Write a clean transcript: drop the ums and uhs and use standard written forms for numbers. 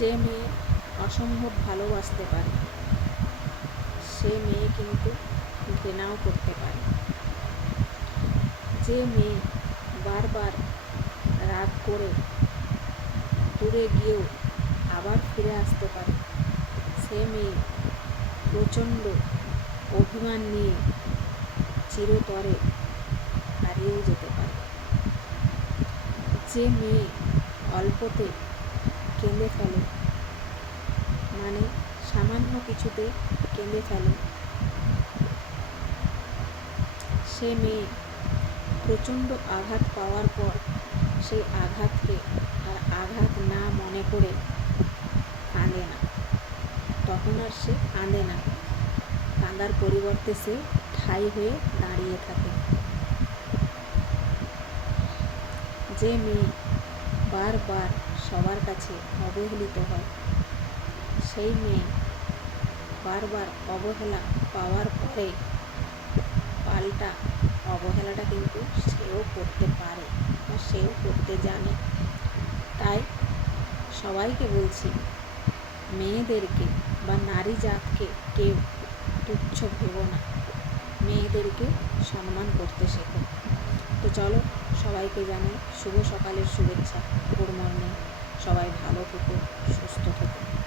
যে মেয়ে অসম্ভব ভালোবাসতে পারে সে মেয়ে কিন্তু ঘৃণাও করতে পারে। যে মেয়ে বারবার রাগ করে দূরে গিয়েও আবার ফিরে আসতে পারে সে মেয়ে প্রচণ্ড অভিমান নিয়ে চিরতরে হারিয়েও যেতে পারে। যে মেয়ে অল্পতে কেঁদে ফেলে, মানে সামান্য কিছুতে কেঁদে ফেলে, সে মেয়ে প্রচণ্ড আঘাত পাওয়ার পর সেই আঘাতকে আর আঘাত না মনে করে কাঁদে না। তখন আর সে কাঁদে না, কাঁদার পরিবর্তে সে ঠাই হয়ে দাঁড়িয়ে থাকে। যে মেয়ে বারবার সবার কাছে অবহেলিত হয় সেই মেয়ে বারবার অবহেলা পাওয়ার পরে পাল্টা অবহেলাটা কিন্তু সেও করতে পারে বা সেও করতে জানে। তাই সবাইকে বলছি, মেয়েদেরকে বা নারী জাতকে কেউ তুচ্ছ ভেবো না, মেয়েদেরকে সম্মান করতে শেখো। তো চলো, সবাইকে জানাই শুভ সকালের শুভেচ্ছা, গুড মর্নিং। সবাই ভালো থেকো, সুস্থ থেকো।